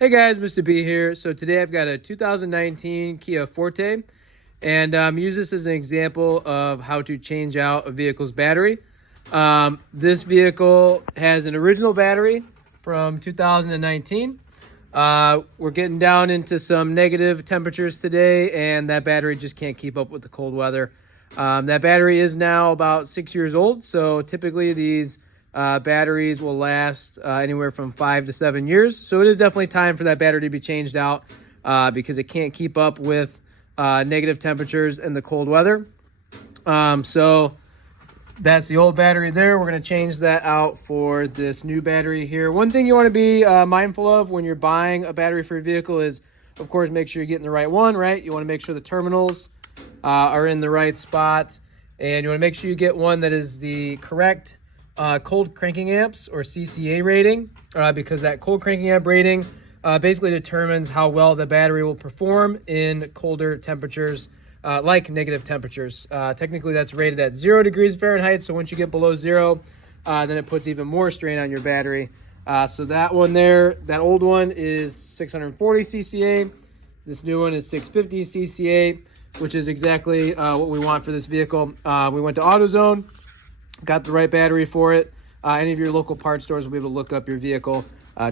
Hey guys, Mr.B here. So today I've got a 2019 Kia Forte, and use this as an example of how to change out a vehicle's battery. This vehicle has an original battery from 2019. We're getting down into some negative temperatures today, and that battery just can't keep up with the cold weather. That battery is now about 6 years old, so typically these batteries will last anywhere from 5 to 7 years. So it is definitely time for that battery to be changed out because it can't keep up with negative temperatures and the cold weather. So that's the old battery there. We're going to change that out for this new battery here. One thing you want to be mindful of when you're buying a battery for your vehicle is, of course, make sure you're getting the right one, right? You want to make sure the terminals are in the right spot, and you want to make sure you get one that is the correct cold cranking amps or CCA rating, because that cold cranking amp rating basically determines how well the battery will perform in colder temperatures, like negative temperatures. Technically that's rated at 0 degrees Fahrenheit, so once you get below 0, then it puts even more strain on your battery. So that one there, that old one is 640 CCA. This new one is 650 CCA, which is exactly what we want for this vehicle. We went to AutoZone, got the right battery for it. Any of your local parts stores will be able to look up your vehicle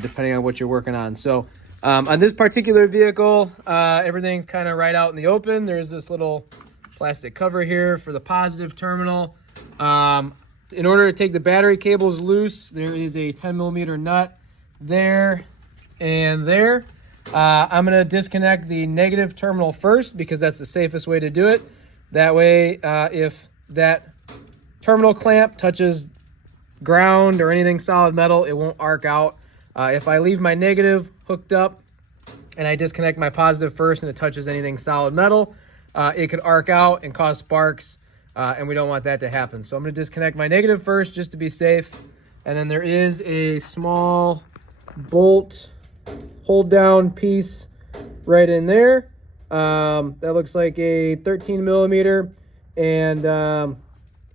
depending on what you're working on. So on this particular vehicle, everything's kind of right out in the open. There's this little plastic cover here for the positive terminal. In order to take the battery cables loose, there is a 10mm nut there and there. I'm going to disconnect the negative terminal first because that's the safest way to do it. That way, if that terminal clamp touches ground or anything solid metal, it won't arc out. If I leave my negative hooked up and I disconnect my positive first and it touches anything solid metal, it could arc out and cause sparks, and we don't want that to happen. So I'm going to disconnect my negative first just to be safe. And then there is a small bolt hold down piece right in there. That looks like a 13mm, and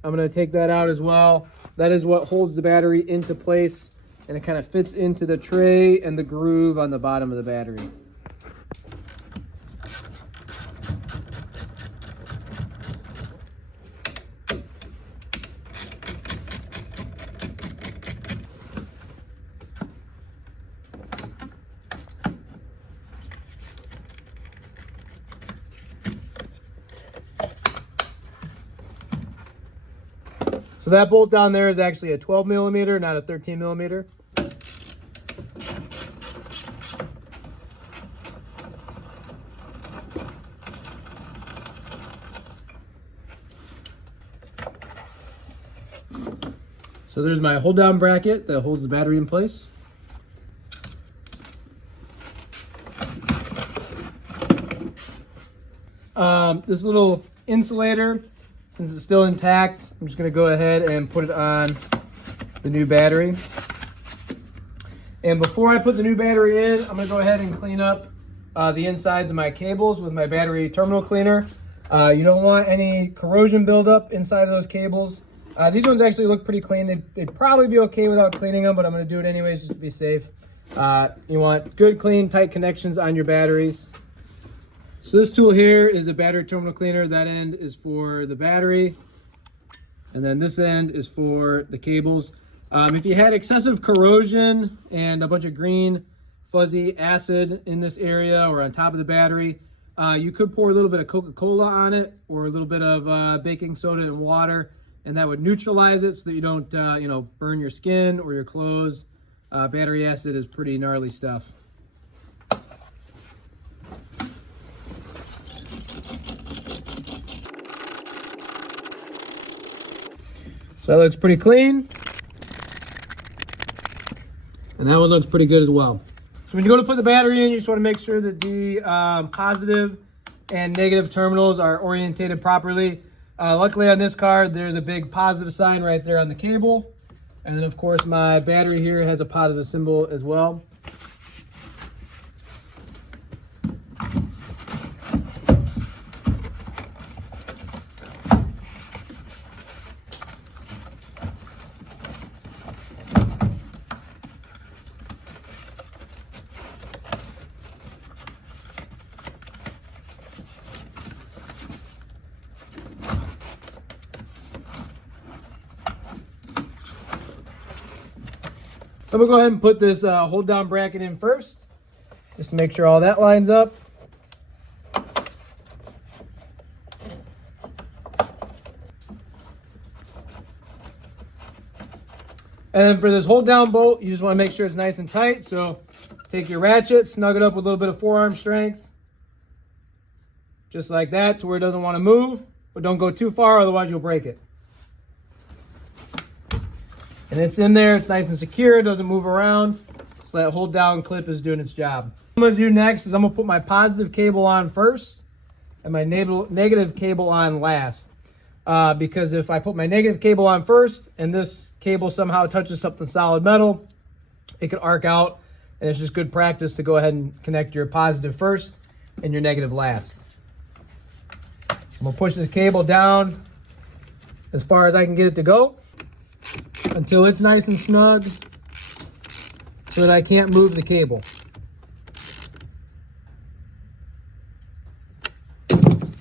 I'm going to take that out as well. That is what holds the battery into place, and it kind of fits into the tray and the groove on the bottom of the battery. So that bolt down there is actually a 12mm, not a 13mm. So there's my hold down bracket that holds the battery in place. This little insulator, since it's still intact, I'm just going to go ahead and put it on the new battery. And before I put the new battery in, I'm going to go ahead and clean up the insides of my cables with my battery terminal cleaner. You don't want any corrosion buildup inside of those cables. These ones actually look pretty clean. They'd probably be okay without cleaning them, but I'm going to do it anyways just to be safe. You want good, clean, tight connections on your batteries. So this tool here is a battery terminal cleaner. That end is for the battery, and then this end is for the cables. If you had excessive corrosion and a bunch of green fuzzy acid in this area or on top of the battery, you could pour a little bit of Coca-Cola on it or a little bit of baking soda and water, and that would neutralize it so that you don't burn your skin or your clothes. Battery acid is pretty gnarly stuff. So that looks pretty clean. And that one looks pretty good as well. So when you go to put the battery in, you just want to make sure that the positive and negative terminals are orientated properly. Luckily on this car, there's a big positive sign right there on the cable. And then of course my battery here has a positive symbol as well. I'm gonna go ahead and put this hold down bracket in first, just to make sure all that lines up. And then for this hold down bolt, you just want to make sure it's nice and tight. So take your ratchet, snug it up with a little bit of forearm strength, just like that, to where it doesn't want to move, but don't go too far, otherwise you'll break it. And it's in there, it's nice and secure, it doesn't move around. So that hold down clip is doing its job. What I'm gonna do next is I'm gonna put my positive cable on first and my negative cable on last. Because if I put my negative cable on first and this cable somehow touches something solid metal, it could arc out, and it's just good practice to go ahead and connect your positive first and your negative last. I'm gonna push this cable down as far as I can get it to go until it's nice and snug so that I can't move the cable.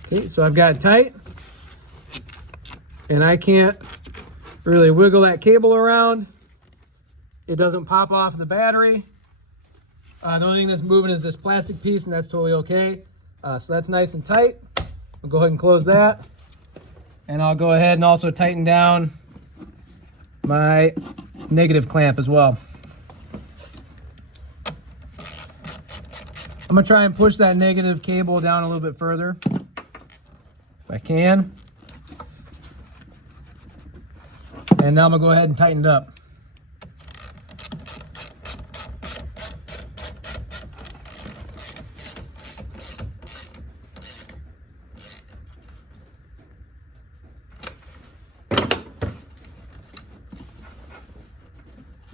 Okay, so I've got it tight and I can't really wiggle that cable around. It doesn't pop off the battery. The only thing that's moving is this plastic piece, and that's totally okay. So that's nice and tight. I'll go ahead and close that. And I'll go ahead and also tighten down my negative clamp as well. I'm gonna try and push that negative cable down a little bit further, if I can. And now I'm gonna go ahead and tighten it up.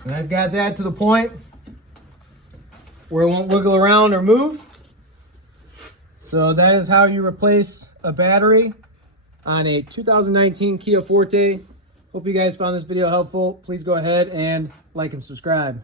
And I've got that to the point where it won't wiggle around or move. So that is how you replace a battery on a 2019 Kia Forte. Hope you guys found this video helpful. Please go ahead and like and subscribe.